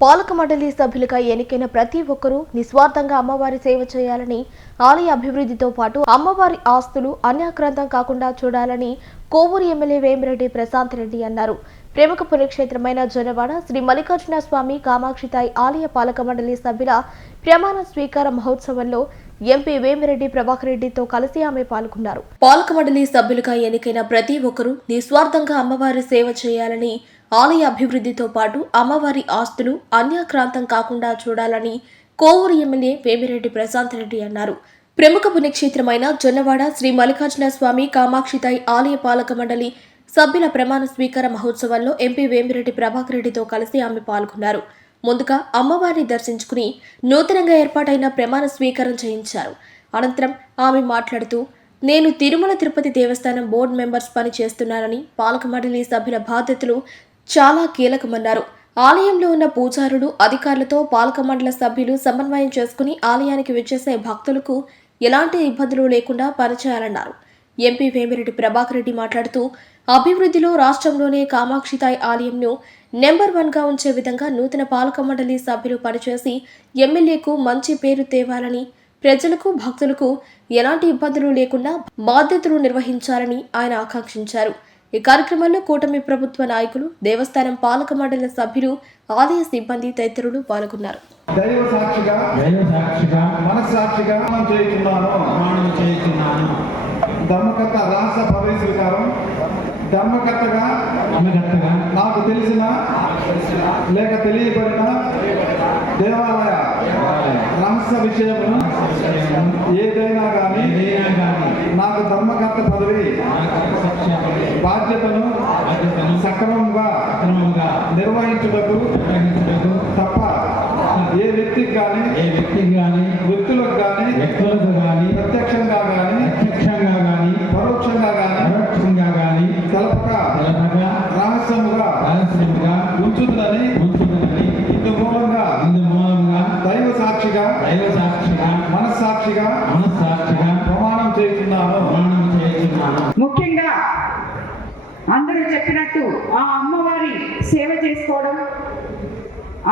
పాలక మండలి సభ్యులుగా ఎన్నికైన ప్రతి ఒక్కరూ నిస్వార్థంగా అమ్మవారి సేవ చేయాలని ఆలయ అభివృద్ధితో పాటు అమ్మవారి ఆస్తులు అన్యాక్రాంతం కాకుండా చూడాలని కోవూరు ఎమ్మెల్యే వేమిరెడ్డి ప్రశాంత్ రెడ్డి అన్నారు. ప్రముఖ పుణ్యక్షేత్రమైన జనవాడ శ్రీ మల్లికార్జున స్వామి కామాక్షితాయి ఆలయ పాలక మండలి సభ్యుల ప్రమాణ స్వీకార మహోత్సవంలో ఎంపీ వేమిరెడ్డి ప్రభాకర్ రెడ్డితో కలిసి ఆమె పాల్గొన్నారు. పాలక మండలి సభ్యులుగా ఎన్నికైన ప్రతి ఒక్కరూ నిస్వార్థంగా అమ్మవారి సేవ చేయాలని ఆలయ అభివృద్ధితో పాటు అమ్మవారి ఆస్తులు అన్యాక్రాంతం కాకుండా చూడాలని కోవూరు ఎమ్మెల్యే వేమిరెడ్డి ప్రశాంత్ రెడ్డి అన్నారు. ప్రముఖ పుణ్యక్షేత్రమైన జొన్నవాడ శ్రీ మల్లికార్జున స్వామి కామాక్షితాయి ఆలయ పాలక మండలి సభ్యుల ప్రమాణ స్వీకార మహోత్సవంలో ఎంపీ వేమిరెడ్డి ప్రభాకర్ రెడ్డితో కలిసి ఆమె పాల్గొన్నారు. ముందుగా అమ్మవారిని దర్శించుకుని నూతనంగా ఏర్పాటైన ప్రమాణ స్వీకారం చేయించారు. అనంతరం ఆమె మాట్లాడుతూ నేను తిరుమల తిరుపతి దేవస్థానం బోర్డు మెంబర్స్ పని చేస్తున్నానని పాలక మండలి సభ్యుల బాధ్యతలు చాలా కీలకమన్నారు. ఆలయంలో ఉన్న పూజారులు అధికారులతో పాలక మండల సభ్యులు సమన్వయం చేసుకుని ఆలయానికి విచ్చేసే భక్తులకు ఎలాంటి ఇబ్బందులు లేకుండా పనిచేయాలన్నారు. ఎంపీ వేమిరెడ్డి ప్రభాకర్ రెడ్డి మాట్లాడుతూ అభివృద్ధిలో రాష్ట్రంలోనే కామాక్షితాయి ఆలయంను నెంబర్ వన్గా ఉంచే విధంగా నూతన పాలక మండలి సభ్యులు పనిచేసి ఎమ్మెల్యేకు మంచి పేరు తేవాలని ప్రజలకు భక్తులకు ఎలాంటి ఇబ్బందులు లేకుండా బాధ్యతలు నిర్వహించాలని ఆయన ఆకాంక్షించారు. ఈ కార్యక్రమంలో కూటమి ప్రభుత్వ నాయకులు దేవస్థానం పాలక మండలి సభ్యులు ఆలయ సిబ్బంది తదితరులు పాల్గొన్నారు. దైవ సాక్షిగా దైవ సాక్షిగా మనస్సాక్షిగా మనం చేస్తున్నాను ప్రమాణం చేస్తున్నాను ధర్మకర్త రాష్ట్ర పదవి స్వీకారం ధర్మకర్తగా అమ్మగత్తగా నాకు తెలిసిన లేక తెలియబడిన దేవాలయ రహస్య విషయమును ఏదైనా కానీ ఏదైనా కానీ నాకు ధర్మకర్త పదవి. బాధ్యతను సక్రమంగా నిర్వహించుటకు తప్ప ఏ వ్యక్తికి కానీ ఏ వ్యక్తికి కానీ వ్యక్తులకు కానీ వ్యక్తులకు కానీ ప్రత్యక్షంగా కానీ ప్రత్యక్షంగా కానీ పరోక్షంగా కానీ పరోక్షంగా కానీ తెలపక తెలపక రహస్యముగా రహస్యంగా ఉంచుతుందని ఉంచుతుందని ఇందు మూలంగా ఇందు మూలంగా దైవ సాక్షిగా దైవ సాక్షిగా మనస్సాక్షిగా మనస్సాక్షిగా చేస్తున్నాను. ముఖ్యంగా అందరూ చెప్పినట్టు ఆ అమ్మవారి సేవ చేసుకోవడం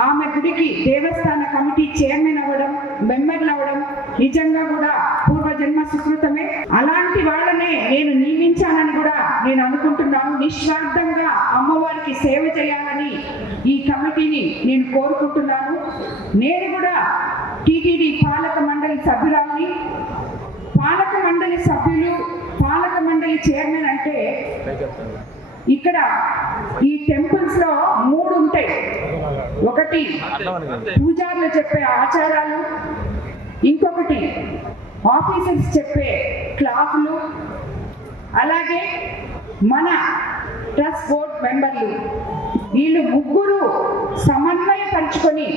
ఆమె గుడికి దేవస్థాన కమిటీ చైర్మన్ అవ్వడం మెంబర్లు అవ్వడం నిజంగా కూడా పూర్వజన్మ సుకృతమే. అలాంటి వాళ్ళనే నేను నియమించానని కూడా నేను అనుకుంటున్నాను. నిస్వార్థంగా అమ్మవారికి సేవ చేయాలని ఈ కమిటీని నేను కోరుకుంటున్నాను. నేను కూడా టీటీడీ పాలక మండలి సభ్యురాలని పాలక మండలి సభ్యులు పాలక మండలి చైర్మన్ అంటే ఇక్కడ ఈ టెంపుల్స్లో మూడు ఉంటాయి. ఒకటి పూజారులు చెప్పే ఆచారాలు ఇంకొకటి ఆఫీసర్స్ చెప్పే క్లాసులు అలాగే మన ట్రస్ట్ బోర్డ్ మెంబర్లు. వీళ్ళు ముగ్గురు సమన్వయపరుచుకొని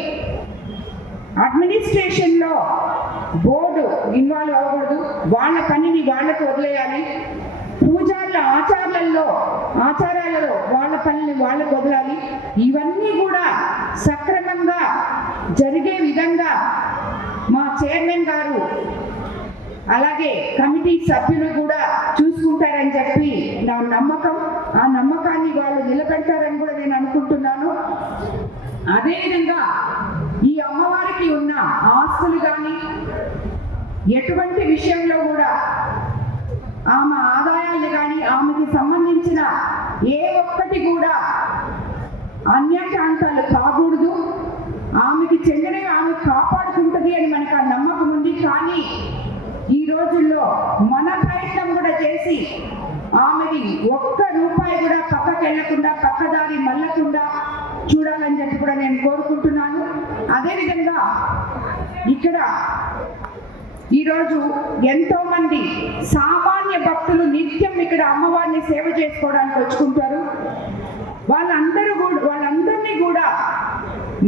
అడ్మినిస్ట్రేషన్లో బోర్డు ఇన్వాల్వ్ అవ్వకూడదు. వాళ్ళ పనిని వాళ్ళకు వదిలేయాలి. పూజార్ల ఆచారాలలో ఆచారాలలో వాళ్ళ పనిని వాళ్ళకు వదలాలి. ఇవన్నీ కూడా సక్రమంగా జరిగే విధంగా మా చైర్మన్ గారు అలాగే కమిటీ సభ్యులు కూడా చూసుకుంటారని చెప్పి నా నమ్మకం. ఆ నమ్మకాన్ని వాళ్ళు నిలబెడతారని కూడా నేను అనుకుంటున్నాను. అదేవిధంగా ఈ అమ్మవారికి ఉన్న ఆస్తులు కానీ ఎటువంటి విషయంలో కూడా ఆమె ఆదాయాలు కానీ ఆమెకి సంబంధించిన ఏ ఒక్కటి కూడా అన్యకాంతాలు కాకూడదు. ఆమెకి చెందినవి ఆమె కాపాడుకుంటుంది అని మనకు ఆ నమ్మకం ఉంది. కానీ ఈ రోజుల్లో మన ప్రయత్నం కూడా చేసి ఆమెది ఒక్క రూపాయి కూడా పక్కకి వెళ్ళకుండా పక్కదారి మళ్ళకుండా చూడాలని చెప్పి కూడా నేను కోరుకుంటున్నాను. అదేవిధంగా ఇక్కడ ఈరోజు ఎంతో మంది సామాన్య భక్తులు నిత్యం ఇక్కడ అమ్మవారిని సేవ చేసుకోవడానికి వచ్చుకుంటారు. వాళ్ళందరూ కూడా వాళ్ళందరినీ కూడా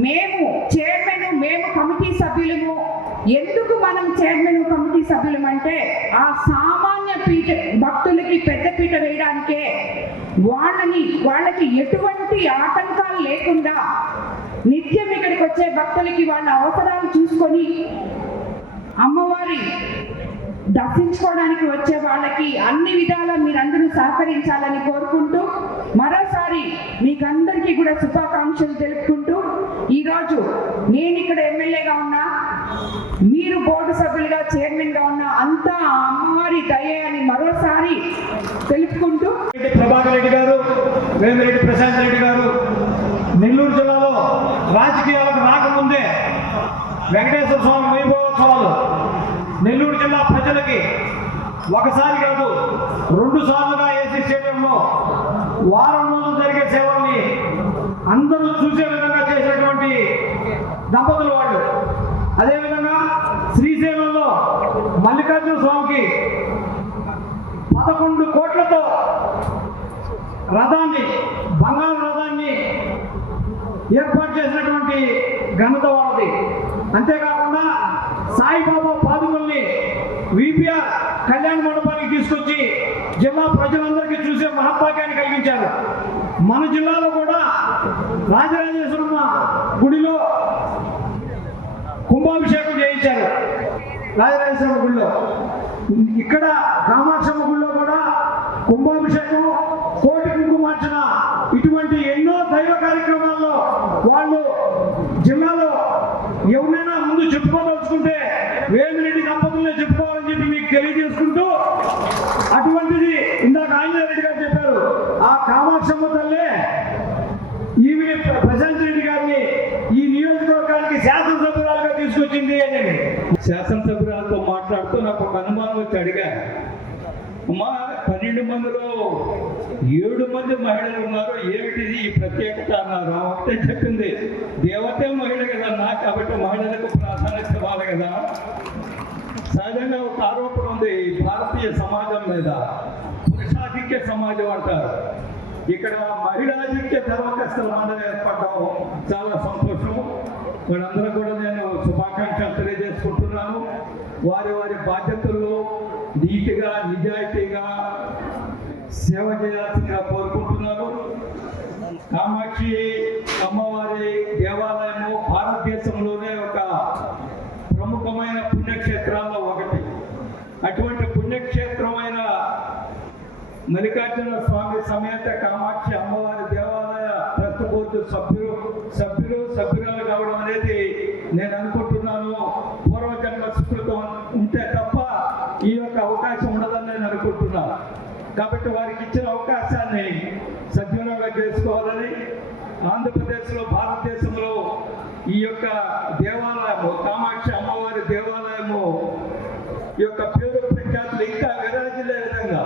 మేము చైర్మన్ మేము కమిటీ సభ్యులము. ఎందుకు మనం చైర్మన్ కమిటీ సభ్యులం అంటే ఆ సామాన్య పీఠ భక్తులకి పెద్ద పీట వేయడానికే వాళ్ళని వాళ్ళకి ఎటువంటి ఆటంకాలు లేకుండా నిత్యం ఇక్కడికి వచ్చే భక్తులకి వాళ్ళ అవసరాలు చూసుకొని అమ్మవారి దర్శించుకోవడానికి వచ్చే వాళ్ళకి అన్ని విధాలా మీరందరూ సహకరించాలని కోరుకుంటూ మరోసారి మీకందరికీ కూడా శుభాకాంక్షలు తెలుపుకుంటూ ఈరోజు నేను ఇక్కడ ఎమ్మెల్యేగా ఉన్నా మీరు బోర్డు సభ్యులుగా చైర్మన్గా ఉన్నా అంతా అమ్మవారి దయ అని మరోసారి తెలుపుకుంటూ ప్రభాకర్ రెడ్డి గారు వేమిరెడ్డి ప్రశాంత్ రెడ్డి గారు నెల్లూరు జిల్లాలో రాజకీయాలకు రాకముందే వెంకటేశ్వర స్వామి వైభవోత్సవాలు ప్రజలకి ఒకసారి కాదు రెండు సార్లుగా ఏసీ స్టేడియంలో వారం రోజులు జరిగే సేవల్ని అందరూ చూసే విధంగా చేసినటువంటి దంపతులు వాళ్ళు. అదేవిధంగా శ్రీశైలంలో మల్లికార్జున స్వామికి పదకొండు కోట్లతో రథాన్ని బంగారు రథాన్ని ఏర్పాటు చేసినటువంటి ఘనత వాళ్ళది. అంతేకాకుండా సాయిబాబా పాదుకలు విపిఆర్ కళ్యాణ మండపానికి తీసుకొచ్చి జిల్లా ప్రజలందరికీ చూసే మహాభాగ్యాన్ని కలిగించారు. మన జిల్లాలో కూడా రాజరాజేశ్వరమ్మ గుడిలో కుంభాభిషేకం చేయించారు. రాజరాజేశ్వర గుడిలో. ఇక్కడ కామాక్షమ్మ గుడిలో కూడా కుంభాభిషేకం కోటి కుంకుమార్చన ఇటువంటి ఎన్నో దైవ కార్యక్రమాల్లో వాళ్ళు జిల్లాలో శాసనసభ్యురాలుగా తీసుకొచ్చింది అని శాసనసభ్యురాలతో మాట్లాడుతూ నాకు ఒక అనుమానం వచ్చి అడిగాను అమ్మా పన్నెండు మందిలో ఏడు మంది మహిళలు ఉన్నారు. ఏమిటిది ఈ ప్రత్యేకత? అన్నారు. ఆ ఒకటే చెప్పింది దేవతే మహిళ కదా నా కాబట్టి మహిళలకు ప్రాధాన్యత ఇవ్వాలి కదా. సహజంగా ఒక ఆరోపణ ఉంది ఈ భారతీయ సమాజం మీద పురుషాధిక్య సమాజం అంటారు. ఇక్కడ మహిళాధిక్య ధర్మకష్టల మండలి ఏర్పడడం చాలా సంతోషం. వాళ్ళందరూ కూడా నేను శుభాకాంక్షలు తెలియజేసుకుంటున్నాను. వారి వారి బాధ్యతల్లో నీతిగా నిజాయితీగా సేవ చేయాల్సిందిగా కోరుకుంటున్నాను. కామాక్షి అమ్మవారి దేవాలయము భారతదేశంలోనే ఒక ప్రముఖమైన పుణ్యక్షేత్రాల్లో ఒకటి. అటువంటి పుణ్యక్షేత్రమైన మల్లికార్జున స్వామి సమేత కామాక్షి అమ్మవారి దేవాలయ ట్రస్ట్ బోర్డు సభ్యులు సభ్యులు సభ్యురాలు కావడం అనేది నేను అనుకుంటున్నాను పూర్వజన్మ సుకృతం ఉంటే తప్ప ఈ యొక్క అవకాశం ఉండదని నేను అనుకుంటున్నాను కాబట్టి వారికి ఇచ్చిన అవకాశాన్ని సద్వినియోగం చేసుకోవాలని ఆంధ్రప్రదేశ్లో భారతదేశంలో ఈ యొక్క దేవాలయము కామాక్షి అమ్మవారి దేవాలయము ఈ యొక్క పేరు ప్రఖ్యాతులు ఇంకా విరాజిల్లే విధంగా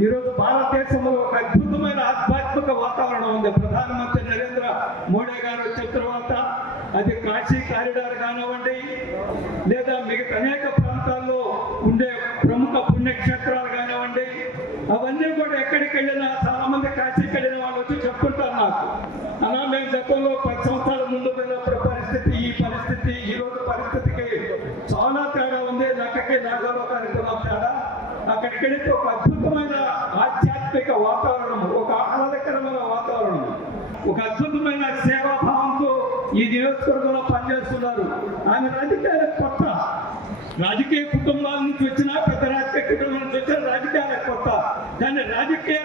ఈరోజు భారతదేశంలో ఒక అద్భుతమైన ఆధ్యాత్మిక వాతావరణం ఉంది. ప్రధానమంత్రి నరేంద్ర మోడీ గారు వచ్చిన తర్వాత అది కాశీ కారిడార్ కానివ్వండి లేదా మిగతా అనేక ప్రాంతాల్లో ఉండే ప్రముఖ పుణ్యక్షేత్రాలు కానివ్వండి అవన్నీ కూడా ఎక్కడికి వెళ్ళినా చాలా మంది కాశీకి వెళ్ళిన వాళ్ళు వచ్చి చెప్తుంటారు నాకు అలా మేము గతంలో పది సంవత్సరాల ముందు పరిస్థితి ఈ పరిస్థితి ఈ రోజు పరిస్థితికి చాలా తేడా ఉంది. నక్కకి నాగలోకానికి కార్యక్రమం తేడా. అక్కడికి వెళితే ఒక అద్భుతమైన ఆధ్యాత్మిక వాతావరణం ఒక ఆహ్లాదకరమైన వాతావరణం ఒక అద్భుతమైన సేవాభావంతో ఈ నియోజకవర్గంలో పనిచేస్తున్నారు. ఆమె రాజకీయాలకు కొత్త. రాజకీయ కుటుంబాల నుంచి వచ్చినా పెద్ద రాజకీయ కుటుంబం నుంచి వచ్చినా రాజకీయాలకు కొత్త. కానీ రాజకీయ